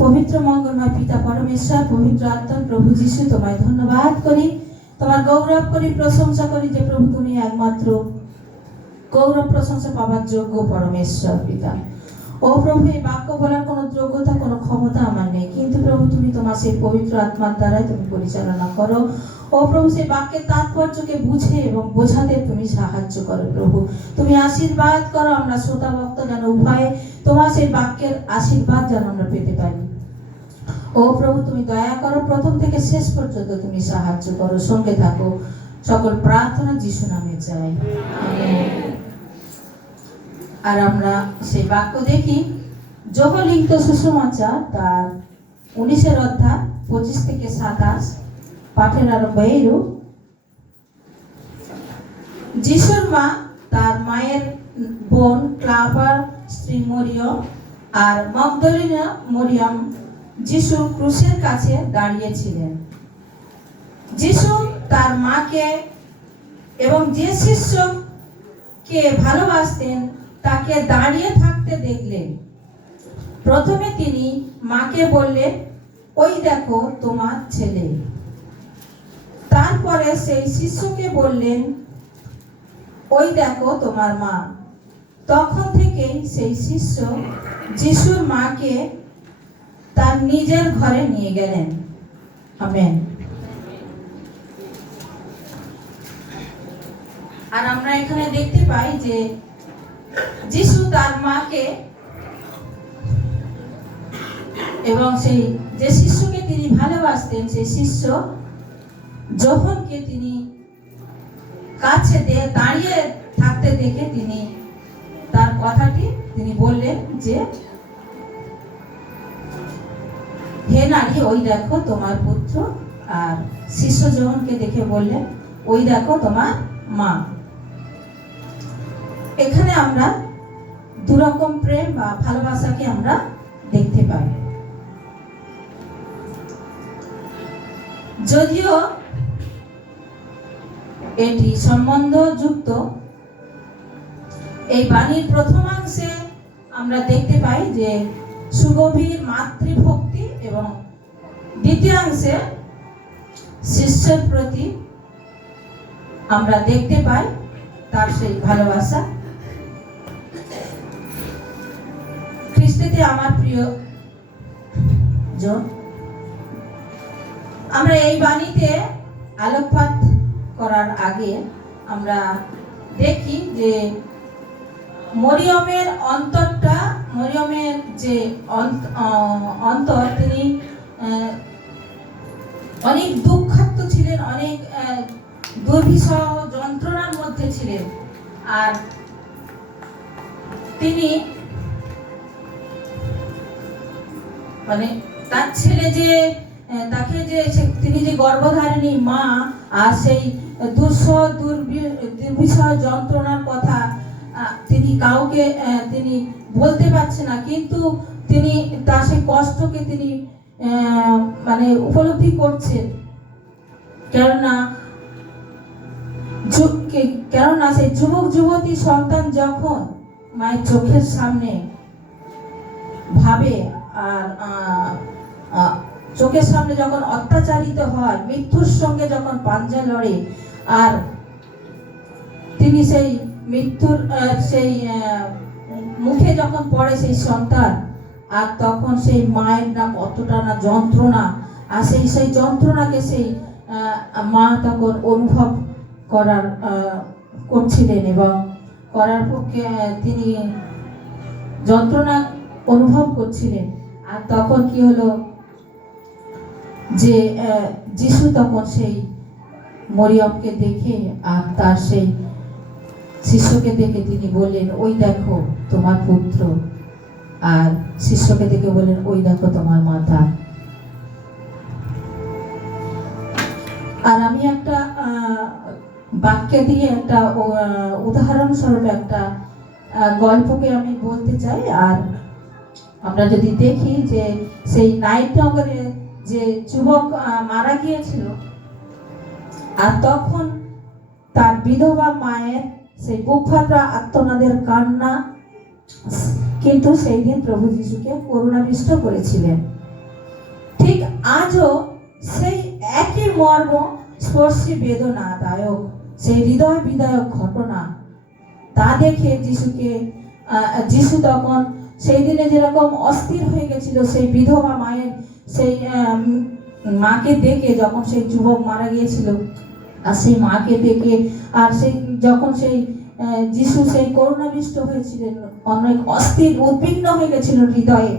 পবিত্র মঙ্গলময় পিতা পরমেশ্বর, পবিত্র আত্মা প্রভু যিশু, তোমায় ধন্যবাদ করি, তোমার গৌরব করি, প্রশংসা করি যে প্রভু তুমি একমাত্র গৌরব প্রশংসা পাবার যোগ্য পরমেশ্বর পিতা। ও প্রভু, এই বাক্য বলার কোনো যোগ্যতা, কোনো ক্ষমতা আমার নেই, কিন্তু প্রভু তুমি তোমার সেই পবিত্র আত্মার দ্বারাই তুমি পরিচালনা করো। ও প্রভু, সেই বাক্যের তাৎপর্যকে বুঝে এবং বোঝাতে তুমি সাহায্য করো। প্রভু তুমি আশীর্বাদ করো, আমরা শ্রোতা ভক্ত যেন উভয়ে তোমার সেই বাক্যের আশীর্বাদ যেন আমরা পেতে পারি। ও প্রভু তুমি দয়া করো, প্রথম থেকে শেষ পর্যন্ত তুমি সাহায্য করো, সঙ্গে থাকো। সকল প্রার্থনা যিশু নামে চাই, আমেন। আর আমরা সেই বাক্য দেখি যোহল লিখিত সুসমাচার তার 19 অধ্যায় 25 থেকে 27 পাঠের আরম্ভ এইরূপ। যিশুর মা, তার মায়ের বোন ক্লাপার স্ত্রী মরিয়ম আর মগদলিনা মরিয়ম যিশুর ক্রুশের কাছে দাঁড়িয়েছিলেন। যিশু তার মাকে এবং যে শিষ্যকে ভালোবাসতেন তাকে দাঁড়িয়ে থাকতে দেখলেন। প্রথমে তিনি মাকে বললেন, ওই দেখো তোমার ছেলে। তারপরে সেই শিষ্যকে বললেন, ওই দেখো তোমার মা। তখন থেকেই সেই শিষ্য যিশুর মাকে তার নিজের ঘরে নিয়ে গেলেন। আমেন। আর আমরা এখানে দেখতে পাই যে যিশু তার মাকে এবং সেই যে শিষ্যকে তিনি ভালোবাসতেন, সেই শিষ্য যোহনকে তিনি কাছে দাঁড়িয়ে থাকতে দেখে তিনি তার কথাটি তিনি বললেন যে, হে নারী, ওই দেখো তোমার পুত্র। আর শিষ্য যোহনকে দেখে বললেন, ওই দেখো তোমার মা। এখানে আমরা দুরকম প্রেম বা ভালোবাসাকে আমরা দেখতে পাই। যদিও এটি সম্বন্ধযুক্ত, এই বাণীর প্রথমাংশে আমরা দেখতে পাই যে সুগভীর মাতৃভক্তি এবং দ্বিতীয়াংশে শিষ্যের প্রতি আমরা দেখতে পাই তার সেই ভালোবাসা। খ্রিস্টতে আমার প্রিয় জন, আমরা এই বাণীতে আলোকপাত করার আগে আমরা দেখি যে মরিয়মের অন্তরটা, মরিয়মের যে অন্তর, তিনি অনেক দুঃখার্ত ছিলেন, অনেক দুর্বিষহ যন্ত্রণার মধ্যে ছিলেন। আর তিনি মানে তার ছেলে যে তাকে যে তিনি যে গর্ভধারিণী মা, আর সেই দুর্বিষহ যন্ত্রণার কথা তিনি কাউকে তিনি বলতে পারছে না, কিন্তু তিনি তার সেই কষ্টকে তিনি মানে উপলব্ধি করছেন। কেননা সেই যুবক যুবতী সন্তান যখন মায়ের চোখের সামনে ভাবে, আর চোখের সামনে যখন অত্যাচারিত হয়, মৃত্যুর সঙ্গে যখন পাঞ্জা লড়ে, আর তিনি সেই মৃত্যুর সেই মুখে যখন পড়ে সেই সন্তান, আর তখন সেই মায়ের না কতটা না যন্ত্রণা, আর সেই যন্ত্রণাকে সেই মা তখন অনুভব করছিলেন এবং করার পক্ষে তিনি যন্ত্রণা অনুভব করছিলেন। আর তখন কি হলো যে যিশু তখন সেই মরিয়মকে দেখে আর তার সেই শিষ্যকে দেখে তিনি বললেন, ওই দেখো তোমার পুত্র। আর শিষ্যকে দেখে বললেন, ওই দেখো তোমার মাতা। আর আমি একটা বাক্য দিয়ে একটা উদাহরণস্বরূপ একটা গল্পকে আমি বলতে চাই। আর আমরা যদি দেখি যে সেই নাইটনগরে যে যুবক মারা গিয়েছিল, আর তখন তার বিধবা মায়ের সেই বুক ফাটা আর্তনাদের কান্না কিন্তু সেই দিন প্রভু যিশুকে করুণাবিষ্ট করেছিলেন। আজও সেই একই মর্ম স্পর্শী বেদনাদায়ক সেই হৃদয় বিদায়ক ঘটনা তা দেখে যিশু তখন সেই দিনে যেরকম অস্থির হয়ে গেছিল সেই বিধবা মায়ের সেই মাকে দেখে, যখন সেই যুবক মারা গিয়েছিল আর সেই মাকে দেখে, আর সেই যখন সেই যিশু সেই করুণাবিষ্ট হয়েছিলেন, অনেক অস্থির উদ্বিগ্ন হয়ে গেছিল হৃদয়ে,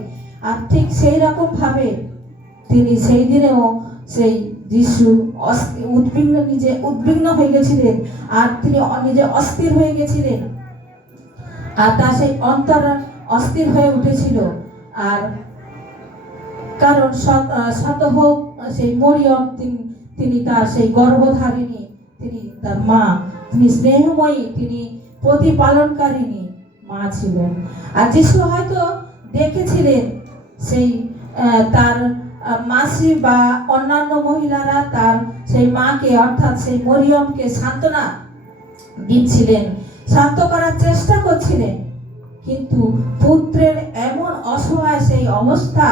আর ঠিক সেই রকম ভাবে তিনি সেই দিনেও সেই যিশু নিজে উদ্বিগ্ন হয়ে গেছিলেন, আর তিনি নিজে অস্থির হয়ে গেছিলেন, আর তার সেই অন্তর অস্থির হয়ে উঠেছিল। আর কারণ শতহ সেই মরিয়ম তিনি তার সেই গর্ভধারিণী, তিনি তার মা, তিনি স্নেহময়ী, তিনি প্রতিপালনকারিণী মা ছিলেন। আর যিশু হয়তো দেখেছিলেন সেই তার মাসি বা অন্যান্য মহিলারা তার সেই মাকে অর্থাৎ সেই মরিয়মকে সান্ত্বনা দিচ্ছিলেন, শান্ত করার চেষ্টা করছিলেন, কিন্তু পুত্রের এমন অসহায় সেই অবস্থা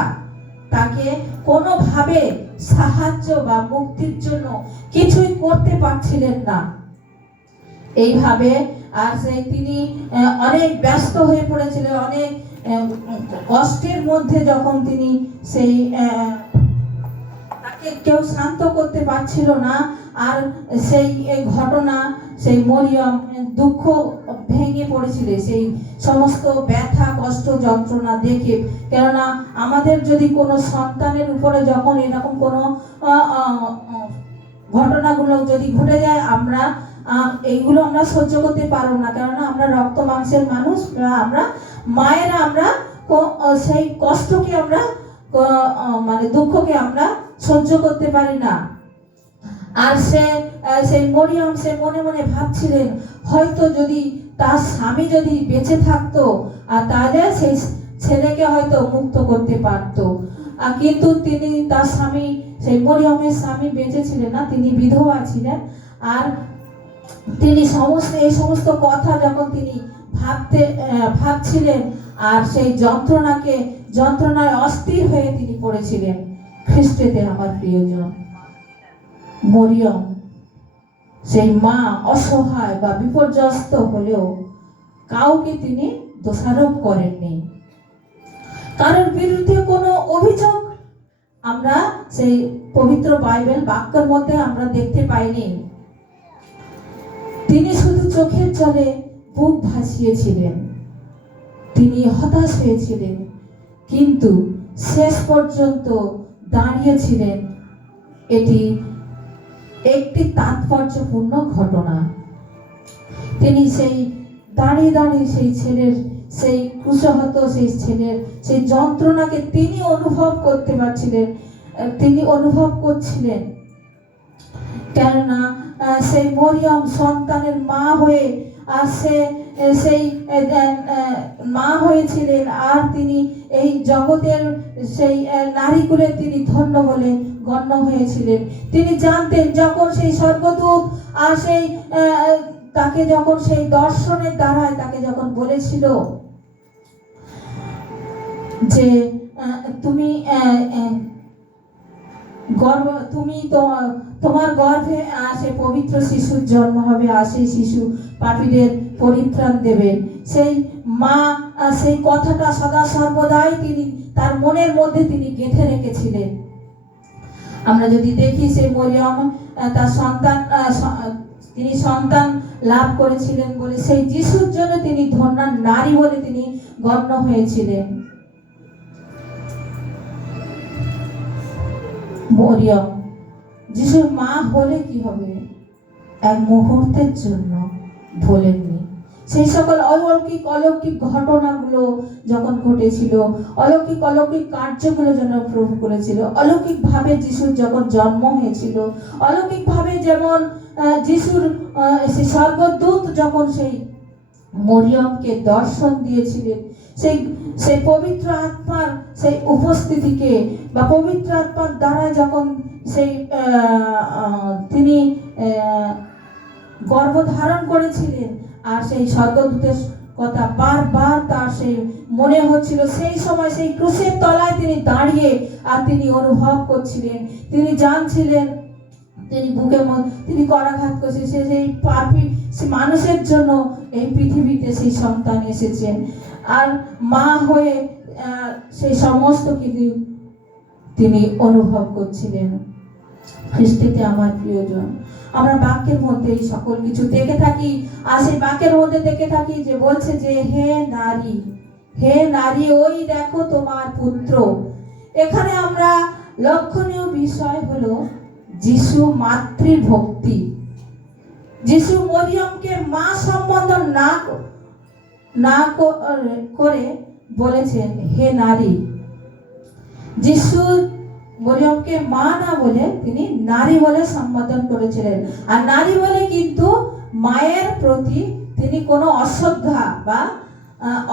তাকে কোনোভাবে সাহায্য বা মুক্তির জন্য কিছুই করতে পারছিলেন না। এইভাবে আর সেই তিনি অনেক ব্যস্ত হয়ে পড়েছিলেন, অনেক কষ্টের মধ্যে, যখন তিনি সেই তাকে কেউ শান্ত করতে পারছিল না। আর সেই ঘটনা সেই মরিয়ম দুঃখ ভেঙে পড়েছিল সেই সমস্ত ব্যথা কষ্ট যন্ত্রণা দেখে। কেননা আমাদের যদি কোনো সন্তানের উপরে যখন এরকম কোনো ঘটনাগুলো যদি ঘটে যায়, আমরা এইগুলো আমরা সহ্য করতে পারবো না, কেননা আমরা রক্ত মাংসের মানুষ, আমরা মায়েরা আমরা সেই কষ্টকে আমরা মানে দুঃখকে আমরা সহ্য করতে পারি না। আর সেই মরিয়ম সে মনে মনে ভাবছিলেন, হয়তো যদি তার স্বামী যদি বেঁচে থাকতো, আর তাহলে সেই ছেলেকে হয়তো মুক্ত করতে পারতো। কিন্তু তিনি তার স্বামী, সেই মরিয়মের স্বামী বেঁচে ছিলেন না, তিনি বিধবা ছিলেন। আর তিনি এই সমস্ত কথা যখন তিনি ভাবছিলেন, আর সেই যন্ত্রণায় অস্থির হয়ে তিনি পড়েছিলেন। খ্রিস্টেতে আমার প্রিয়জন, মরিয়ম সেই মা অসহায় বা বিপর্যস্ত হলেও কাউকে তিনি দোষারোপ করেননি, কারোর বিরুদ্ধে কোনো অভিযোগ আমরা সেই পবিত্র বাইবেল বাক্যের মধ্যে আমরা দেখতে পাইনি। তিনি শুধু চোখের জলে বুক ভাসিয়েছিলেন, তিনি হতাশ হয়েছিলেন, কিন্তু শেষ পর্যন্ত দাঁড়িয়েছিলেন। এটি একটি তাৎপর্যপূর্ণ ঘটনা। তিনি সেই দাঁড়িয়ে সেই ছেলের সেই কুশহত সেই ছেলের সেই যন্ত্রণাকে তিনি অনুভব করতে পারছিলেন, তিনি অনুভব করছিলেন। কেননা সেই মরিয়ম সন্তানের মা হয়ে, আর সেই মা হয়েছিলেন, আর তিনি এই জগতের সেই নারীকুলে তিনি ধন্য বলে গণ্য হয়েছিলেন। তিনি জানতেন, যখন সেই স্বর্গদূত আর সেই তাকে যখন সেই দর্শনের দ্বারায় তাকে যখন বলেছিল যে তুমি তোমার গর্ভে সে পবিত্র শিশুর জন্ম হবে, আর সেই শিশু পাপীদের পরিত্রাণ দেবে, সেই মা সেই কথাটা সদা সর্বদাই তিনি তার মনের মধ্যে তিনি গেঁথে রেখেছিলেন। আমরা যদি দেখি সেই মরিয়ম তার তিনি সন্তান লাভ করেছিলেন বলে সেই যিশুর জন্য তিনি ধন্য নারী বলে তিনি গণ্য হয়েছিলেন। মরিয়ম যিশুর মা হলে কি হবে, এক মুহূর্তের জন্য ভোলেননি। সেই সকল অলৌকিক ঘটনাগুলো যখন ঘটেছিল, অলৌকিক কার্যগুলো যেন প্রভু করেছিল, অলৌকিক ভাবে যিশুর যখন জন্ম হয়েছিল, অলৌকিক ভাবে যেমন যিশুর সেই স্বর্গদূত যখন সেই মরিয়মকে দর্শন দিয়েছিলেন, সেই পবিত্র আত্মার সেই উপস্থিতিকে বা পবিত্র আত্মার দ্বারা যখন সেই তিনি গর্ভধারণ করেছিলেন, আর সেই স্বর্গদূতের কথা বারবার তার সেই মনে হচ্ছিল সেই সময় সেই ক্রুশের তলায় তিনি দাঁড়িয়ে আর তিনি অনুভব করছিলেন, তিনি জানছিলেন তিনি বুকে তিনি করাঘাত করছে, সে সেই পাপী সে মানুষের জন্য এই পৃথিবীতে সেই সন্তান এসেছেন। আর মা হয়ে সেই সমস্ত কিছু তিনি অনুভব করছিলেন। খ্রিস্টিতে আমার প্রিয়জন, আমরা বাক্যের মধ্যে এই সকল কিছু দেখে থাকি। আর সেই বাক্যের মধ্যে দেখে থাকি যে বলছে যে হে নারী, হে নারী, ওই দেখো তোমার পুত্র। এখানে আমরা লক্ষণীয় বিষয় হলো যিশু মাতৃভক্তি। যিশু মরিয়মকে মা সম্বোধন না করে বলেছেন হে নারী। যিশু মরিয়মকে মা না বলে তিনি নারী বলে সম্বোধন করেছিলেন। আর নারী বলে কিন্তু মায়ের প্রতি তিনি কোনো অশ্রদ্ধা বা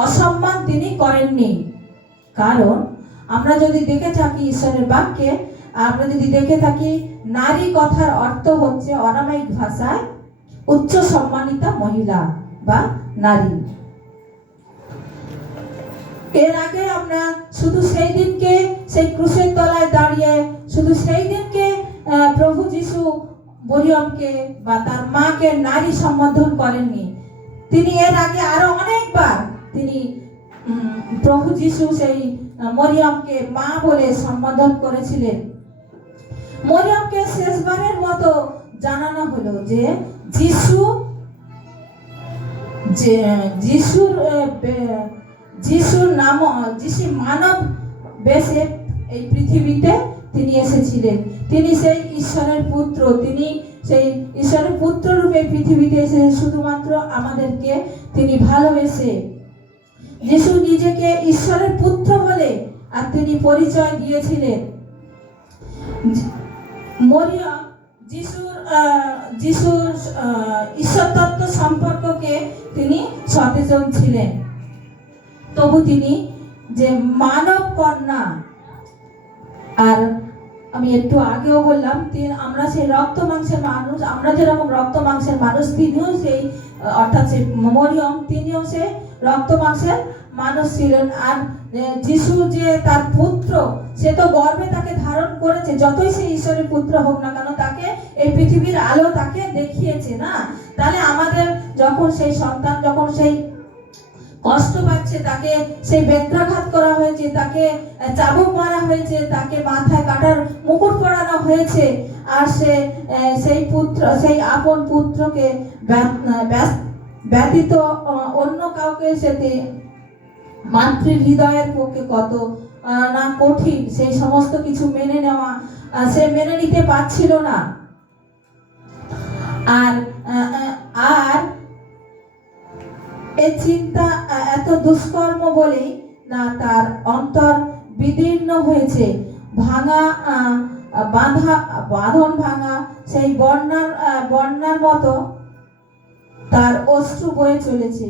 অসম্মান তিনি করেননি। কারণ আমরা যদি দেখে থাকি ঈশ্বরের বাক্যে, আমরা যদি দেখে থাকি নারী কথার অর্থ হচ্ছে অরামাইক ভাষায় উচ্চ সম্মানিতা মহিলা বা নারী। এর আগে আমরা শুধু সেই দিনকে সেই ক্রুশের তলায় দাঁড়িয়ে শুধু সেই দিনকে প্রভু যিশু মরিয়মকে বা তার মাকে নারী সম্বোধন করেননি। তিনি এর আগে আরো অনেকবার তিনি প্রভু যিশু সেই মরিয়মকে মা বলে সম্বোধন করেছিলেন। মরিয়মকে শেষবারের মতো জানানো হলো যে যিশুর নাম যিশু মানব বেশে এই পৃথিবীতে তিনি এসেছিলেন। তিনি সেই ঈশ্বরের পুত্র, তিনি সেই ঈশ্বরের পুত্র রূপে পৃথিবীতে এসে শুধুমাত্র আমাদেরকে তিনি ভালোবেসে যিশু নিজেকে ঈশ্বরের পুত্র বলে আর তিনি পরিচয় দিয়েছিলেন। মরিয়ম যিশুর ঈশ্বর তত্ত্ব সম্পর্ককে তিনি সচেতন ছিলেন। তবু তিনি যে মানব কন্যা, আর আমি একটু আগেও বললাম আমরা সেই রক্ত মাংসের মানুষ, আমরা যেরকম রক্ত মাংসের মানুষ, তিনিও সেই অর্থাৎ সেই মরিয়ম তিনিও সেই রক্ত মাংসের মানুষ ছিলেন। আর যিশু যে তার পুত্র, সে তো গর্ভে তাকে ধারণ করেছে, যতই সে ঈশ্বরের পুত্র হোক না কেন তাকে এই পৃথিবীর আলো তাকে দেখিয়েছে না। তাহলে আমাদের যখন সেই সন্তান যখন সেই কষ্ট পাচ্ছে, তাকে সেই বেত্রাঘাত করা হয়েছে, তাকে চাবুক মারা হয়েছে, তাকে মাথায় কাটার মুকুট পরানো হয়েছে, আর সেই পুত্র সেই আপন পুত্রকে ব্যতীত অন্য কাউকে সেতে মাতৃ হৃদয়ের পক্ষে কত না কঠিন সেই সমস্ত কিছু মেনে নেওয়া, সে মেনে নিতে পারছিল না। আর এই চিন্তা এত দুষ্কর্ম বলেই না তার অন্তর বিদীর্ণ হয়েছে, বাঁধন ভাঙা সেই বন্যার মতো তার অশ্রু বয়ে চলেছে।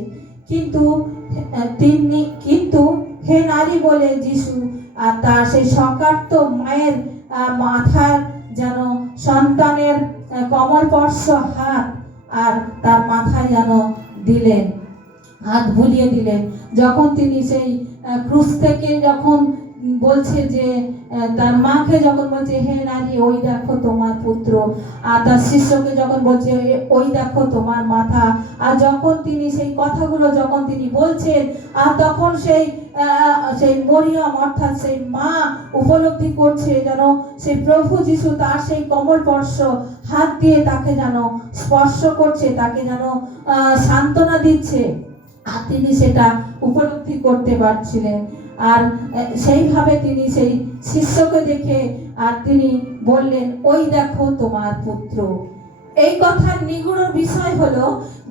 কিন্তু হে নারী বলে যিশু আর তার সেই শকার্ত মায়ের মাথার যেন সন্তানের কমলস্পর্শ হাত আর তার মাথায় যেন দিলেন, হাত বুলিয়ে দিলেন। যখন তিনি সেই ক্রুশ থেকে যখন বলছে যে তার মাকে যখন বলছে হে নারী ওই দেখো তোমার পুত্র, আর তার শিষ্যকে যখন বলছে ওই দেখো তোমার মাথা, আর যখন তিনি সেই কথাগুলো যখন তিনি বলছেন, আর তখন সেই মরিয়ম অর্থাৎ সেই মা উপলব্ধি করছে যেন সেই প্রভু যিশু তার সেই কমলস্পর্শ হাত দিয়ে তাকে যেন স্পর্শ করছে, তাকে যেন সান্ত্বনা দিচ্ছে, আর তিনি সেটা উপলব্ধি করতে পারছিলেন। আর সেইভাবে তিনি সেই শিষ্যকে দেখে আর তিনি বললেন ওই দেখো তোমার পুত্র। এই কথার নিগূঢ় বিষয় হলো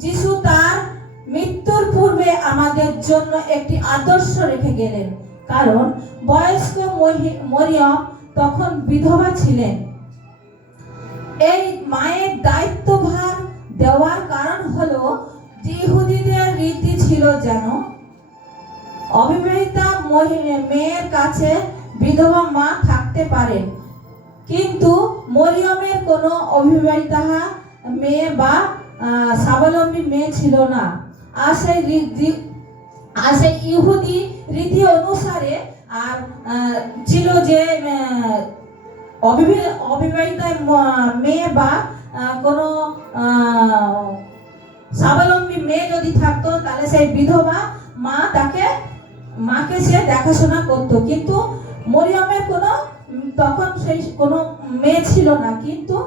যিশু তার মৃত্যুর পূর্বে আমাদের জন্য একটি আদর্শ রেখে গেলেন। কারণ বয়স্ক মরিয়ম তখন বিধবা ছিলেন। এই মায়ের দায়িত্বভার দেওয়ার কারণ হলো ইহুদিদের রীতি ছিল যেন অবিবাহিতা মেয়ের কাছে বিধবা মা থাকতে পারেন, কিন্তু মরিয়মের কোনো অবিবাহিতা মেয়ে বা স্বাবলম্বী মেয়ে ছিল না। আর সেই আর সেই ইহুদি রীতি অনুসারে আর ছিল যে অবিবাহিতা মেয়ে বা কোনো স্বাবলম্বী মেয়ে যদি থাকতো তাহলে সেই বিধবা মাকে সে দেখাশোনা করতো। কিন্তু মরিয়মের কোনো তখন সেই কোনো মেয়ে ছিল না। কিন্তু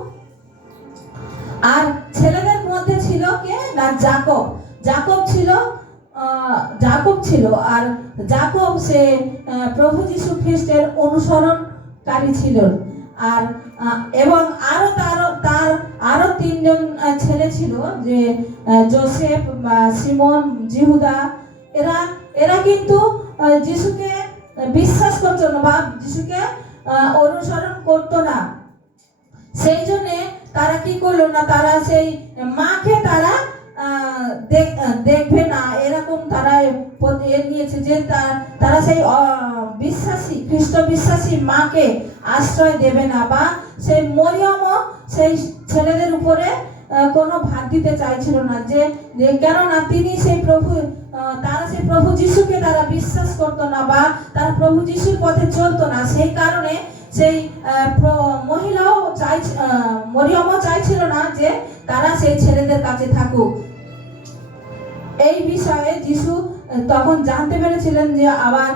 আর ছেলেদের মধ্যে ছিল কে না জাকব। জাকব ছিল আর জাকব সে প্রভু যীশু খ্রিস্টের অনুসরণকারী ছিল। আর এবং তার আরো তিনজন ছেলে ছিল, যে যোসেফ, সিমন, জিহুদা। এরা কিন্তু যিশুকে বিশ্বাস করতো না বা যিশুকে অনুসরণ করতো না। সেই জন্য তারা কি করলো না, তারা সেই মাকে তারা দেখবে না, এরকম তারা নিয়েছে যে তারা সেই বিশ্বাসী খ্রিস্ট বিশ্বাসী মাকে আশ্রয় দেবে না, বা সেই মরিয়মও সেই ছেলেদের উপরে কোনো ভার দিতে চাইছিল না, যে কেননা তিনি সেই তারা সেই প্রভু যিশুকে তারা বিশ্বাস করতো না বা তারা প্রভু যিশুর পথে চলতো না। সেই কারণে সেই মরিয়মও চাইছিল না যে তারা সেই ছেলেদের কাছে থাকুক। এই বিষয়ে যিশু তখন জানতে পেরেছিলেন যে আবার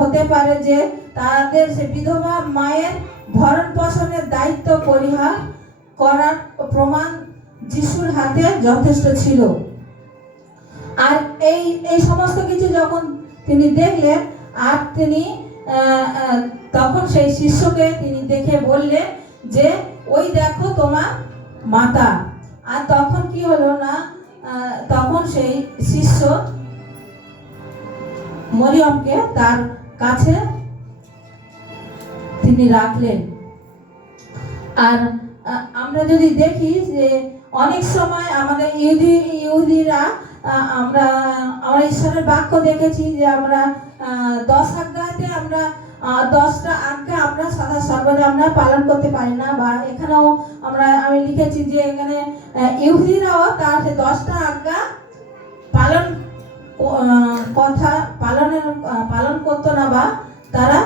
হতে পারে যে তাদের সে বিধবা মায়ের ভরণ পোষণের দায়িত্ব পরিহার করার প্রমাণ যিশুর হাতে যথেষ্ট ছিল। আর এই সমস্ত কিছু যখন তিনি দেখলেন, আর তিনি তখন সেই শিষ্যকে তিনি দেখে বললেন যে ওই দেখো তোমার মাতা। আর তখন কি হলো না, তখন সেই শিষ্য মরিয়মকে তার কাছে তিনি রাখলেন। আর আমরা যদি দেখি যে অনেক সময় আমাদের ইহুদিরা আমরা ঈশ্বরের বাক্য দেখেছি যে আমরা 10 আজ্ঞাতে আমরা 10টা আজ্ঞা আমরা সর্বদা আমরা পালন করতে পারি না। বা এখানেও আমি লিখেছি যে এখানে ইহুদিরাও তার 10টা আজ্ঞা পালন করতো না বা তারা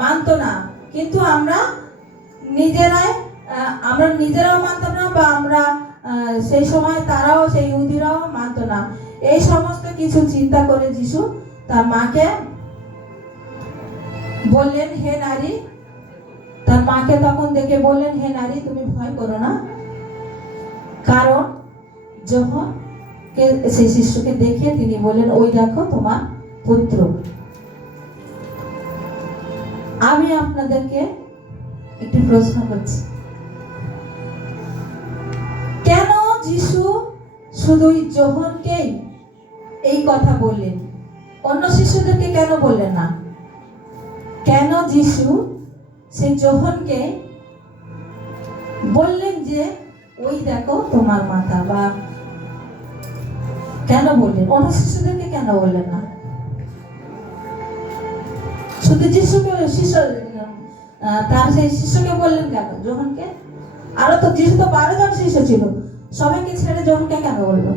মানতো না। কিন্তু আমরা নিজেরাও মানতাম না, বা আমরা সেই সময় তারাও সেই ইহুদিরাও মানতো না। এই সমস্ত কিছু চিন্তা করে যিশু তার মাকে বললেন, হে নারী, তার মাকে তখন দেখে বললেন, হে নারী, তুমি ভয় করো না। কারণ যখন সেই শিশুকে দেখে তিনি বললেন, ওই দেখো তোমার পুত্র। আমি আপনাদেরকে একটি প্রশ্ন করছি, কেন যিশু শুধুই যোহনকেই এই কথা বললেন, অন্য শিশুদেরকে কেন বললেন না? কেন যিশু সেই যোহনকে বললেন যে ওই দেখো তোমার মাতা, বা কেন বললেন? অন্য শিশুদেরকে কেন বললেন না? শুধু তার সেই শিষ্যকে বললেন কেন? যোহনকে? আরো তো যিশু তো 12 জন শিষ্য ছিল, সবাইকে ছেড়ে যোহনকে কেন বললো?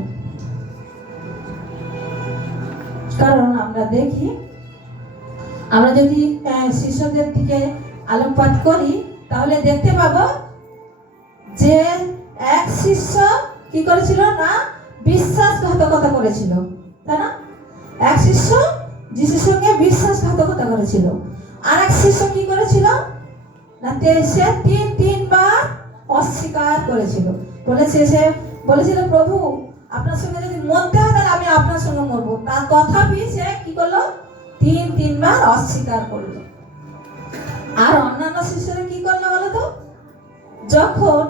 কারণ আমরা দেখি, আমরা যদি শিষ্যদের দিকে আলোকপাত করি তাহলে দেখতে পাবো যে এক শিষ্য কি করেছিল না, বিশ্বাসঘাতকতা করেছিল, তাই না? এক শিষ্য যিশুর সঙ্গে বিশ্বাসঘাতকতা করেছিল। আর এক শিষ্য কি করেছিল না, সে তিনবার অস্বীকার করেছিল। বলেছিল প্রভু, আপনার সঙ্গে যদি মরতে হয় তাহলে আমি আপনার সঙ্গে মরবো। তার তথাপি সে কি করলো, তিনবার অস্বীকার করলো। আর অন্যান্য শিষ্যরা কি করলো বলতো? যখন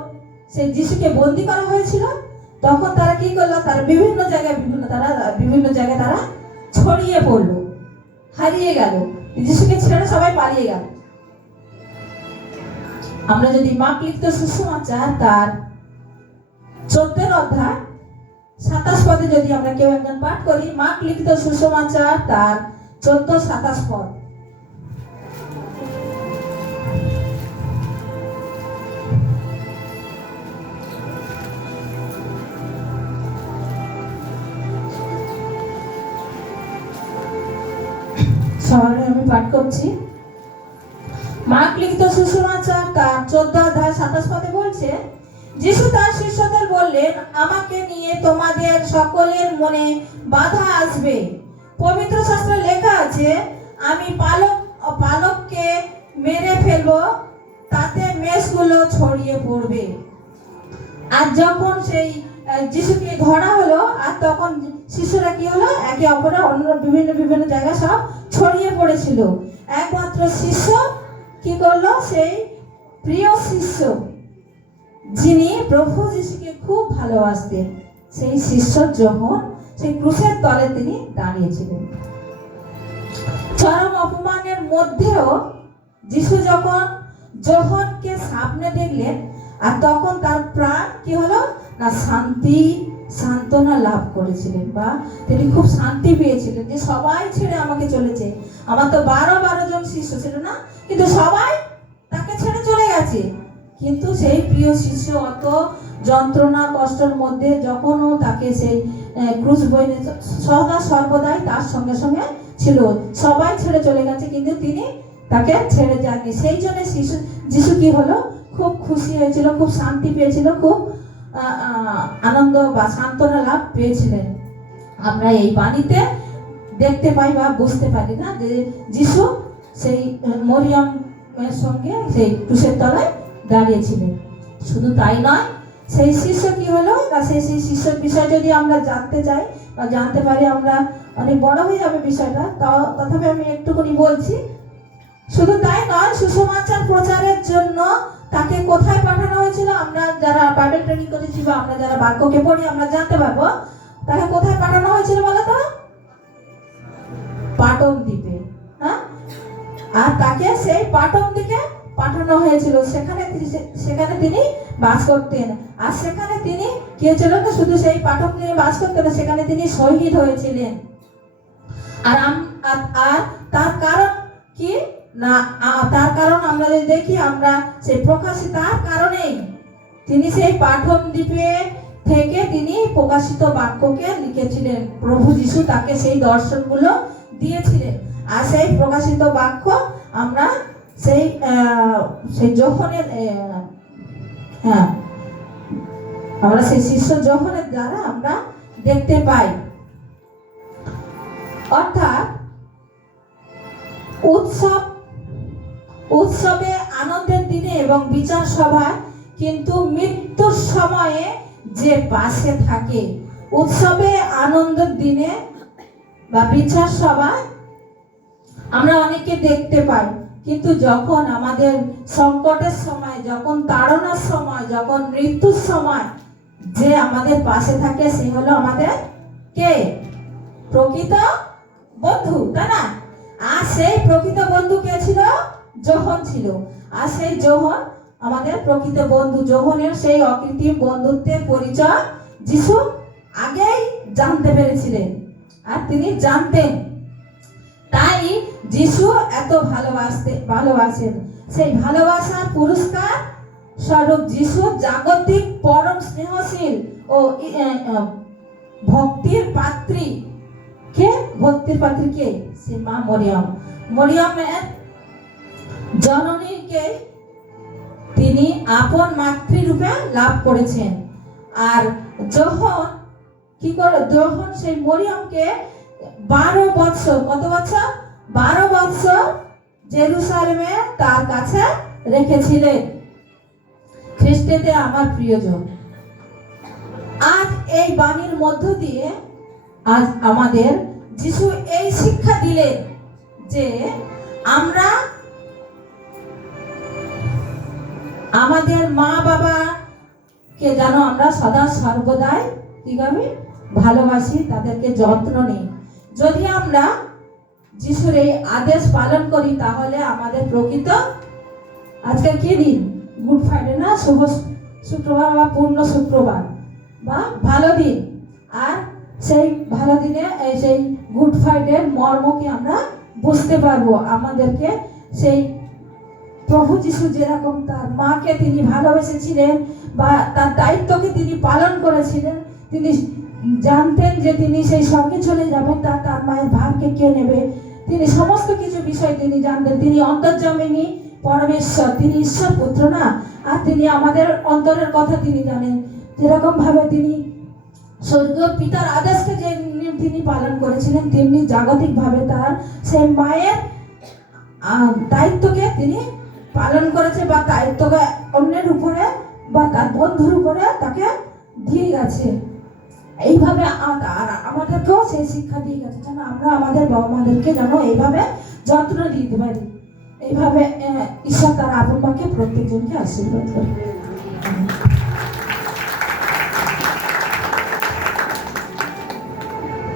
সেই যিশুকে বন্দী করা হয়েছিল তখন তারা কি করলো, তারা বিভিন্ন জায়গায় তারা ছড়িয়ে পড়লো, হারিয়ে গেল, যিশুকে ছেড়ে সবাই পালিয়ে গেল। আমরা যদি মার্ক লিখিত সুসমাচার তার 14 অধ্যায় 27 পদে যদি আমরা কেউ একজন পাঠ করি, মার্ক লিখিত সুসমাচার তার 14-27 পদ। সবাই আমি পাঠ করছি। মার্ক লিখিত সুসমাচার তার 14 অধ্যায় 27 পদে বলছে, যিশু তার শিষ্যদের বললেন, আমাকে নিয়ে তোমাদের সকলের মনে বাধা আসবে। পবিত্র শাস্ত্রে লেখা আছে, আমি পালককে মেরে ফেলবো, তাতে মেষগুলো ছড়িয়ে পড়বে। আর যখন সেই যিশুকে ধরা হলো, আর তখন শিষ্যরা কি হলো, একে অপরে অন্য বিভিন্ন জায়গায় সব ছড়িয়ে পড়েছিল। একমাত্র শিষ্য কি করলো, সেই প্রিয় শিষ্য যিনি প্রভু যিশুকে খুব ভালোবাসতেন, সেই শিষ্য যখন সেই ক্রুশের তলে তিনি দাঁড়িয়েছিলেন। চরম অপমানের মধ্যেও যিশু যখন যোহনকে সামনে দেখলেন, আর তখন তার প্রাণ কি হলো না, সান্ত্বনা লাভ করেছিলেন, বা তিনি খুব শান্তি পেয়েছিলেন যে সবাই ছেড়ে আমাকে চলেছে। আমার তো 12 জন শিষ্য ছিল না, কিন্তু সবাই তাকে ছেড়ে চলে গেছে। কিন্তু সেই প্রিয় শিষ্য অত যন্ত্রণা কষ্টের মধ্যে যখনও তাকে সেই ক্রুশ বইনে সদা সর্বদাই তার সঙ্গে সঙ্গে ছিল। সবাই ছেড়ে চলে গেছে, কিন্তু তিনি তাকে ছেড়ে যাননি। সেই জন্য যিশু কি হলো, খুব খুশি হয়েছিল, খুব শান্তি পেয়েছিল, খুব আনন্দ বা সান্ত্বনা লাভ পেয়েছিলেন। আমরা এই বাণীতে দেখতে পাই বা বুঝতে পারি না যে যিশু সেই মরিয়মের সঙ্গে সেই ক্রুশের তলায় দাঁড়িয়েছিলেন। শুধু তাই নয়, সেই শিষ্য কি হলো, সেই শিষ্যের বিষয় যদি আমরা জানতে চাই বা জানতে পারি, আমরা অনেক বড় হয়ে যাবে বিষয়টা, তথাপি আমি একটুখানি বলছি। শুধু তাই নয়, সুসমাচার প্রচারের জন্য তাকে কোথায় পাঠানো হয়েছিল, আমরা যারা বাইবেল ট্রেনিং করেছি বা আমরা যারা বাক্যকে পড়ি আমরা জানতে পারবো, তাকে কোথায় পাঠানো হয়েছিল বলো তো? পাটন দ্বীপে। হ্যাঁ, আর তাকে সেই পাটন দ্বীপে পাঠানো হয়েছিল। সেখানে তিনি বাস করতেন। আর সেখানে তিনি কি হয়েছিল না, শুধু সেই পাটন দ্বীপে বাস করতেন না, সেখানে তিনি শহীদ হয়েছিলেন। আর তার কারণ কি না, তার কারণ আমরা যদি দেখি, আমরা সেই প্রকাশিত তার কারণেই তিনি সেই পাঠন দ্বীপে থেকে তিনি প্রকাশিত বাক্যকে লিখেছিলেন। প্রভু যিশু তাকে সেই দর্শনগুলো দিয়েছিলেন। আর সেই প্রকাশিত বাক্য আমরা সেই যোহনের আমরা সেই শিষ্য যোহনের দ্বারা আমরা দেখতে পাই। অর্থাৎ উৎসবে আনন্দের দিনে এবং বিচার সভায় কিন্তু মৃত্যুর সময়ে যে পাশে থাকে, উৎসবে আনন্দের দিনে বা বিচার সভায় আমরা অনেকে দেখতে পাই, কিন্তু যখন আমাদের সংকটের সময়, যখন তাড়নার সময়, যখন মৃত্যুর সময় যে আমাদের পাশে থাকে, সে হলো আমাদের কে? প্রকৃত বন্ধু, তাই না? আর সেই প্রকৃত বন্ধু কে ছিল? যোহন ছিল। আর সেই যোহন আমাদের প্রকৃত বন্ধু। যোহনের সেই অকৃত্রিম বন্ধুত্বের পরিচয় যিশু আগেই জানতে পেরেছিলেন, আর তিনি জানতেন। তাই যিশু এত ভালোবাসেন। সেই ভালোবাসার পুরস্কার স্বরূপ যিশু জাগতিক পরম স্নেহশীল ও ভক্তির পাত্রী কে? ভক্তির পাত্রী কে? সে মা মরিয়মের জননীকে তিনি আপন মাতৃরূপে লাভ করেছেন। আর যোহন কি করে? যোহন সেই মরিয়মকে 12 বছর, কত বছর? 12 বছর জেরুসালেমে তার কাছে রেখেছিলেন। খ্রিস্টেতে আমার প্রিয়জন, আজ এই বাণীর মধ্য দিয়ে আজ আমাদের যিশু এই শিক্ষা দিলেন যে আমরা আমাদের মা বাবাকে যেন আমরা সদা সর্বদাই কিভাবে ভালোবাসি, তাদেরকে যত্ন নিই। যদি আমরা যিশুর এই আদেশ পালন করি, তাহলে আমাদের প্রকৃত আজকে কি দিন? গুড ফ্রাইডে না, শুভ শুক্রবার বা পূর্ণ শুক্রবার বা ভালো দিন। আর সেই ভালো দিনে সেই গুড ফ্রাইডের মর্মকে আমরা বুঝতে পারবো। আমাদেরকে সেই প্রভু যিশু যেরকম তার মাকে তিনি ভালোবেসেছিলেন বা তার দায়িত্বকে তিনি পালন করেছিলেন, তিনি জানতেন যে তিনি সেই সঙ্গে চলে যাবেন, তার মায়ের ভারকে কে নেবে, তিনি সমস্ত কিছু বিষয় তিনি জানতেন। তিনি অন্তর্যামিনী পরমেশ্বর, তিনি ঈশ্বর পুত্র না, আর তিনি আমাদের অন্তরের কথা তিনি জানেন। যেরকম ভাবে তিনি স্বর্গীয় পিতার আদেশকে যে তিনি পালন করেছিলেন, তেমনি জাগতিক ভাবে তার সেই মায়ের দায়িত্বকে তিনি পালন করেছে, বা দায়িত্বকে অন্যের উপরে বা তার বন্ধুর উপরে তাকে দিয়ে গেছে। এইভাবে আমাদেরকেও সেই শিক্ষা দিয়ে গেছে যেন আমরা আমাদের বাবা মাদেরকে যেন এইভাবে যত্ন দিতে পারি। এইভাবে ঈশ্বর তার আপন বাক্যে প্রত্যেকজনকে আশীর্বাদ করে।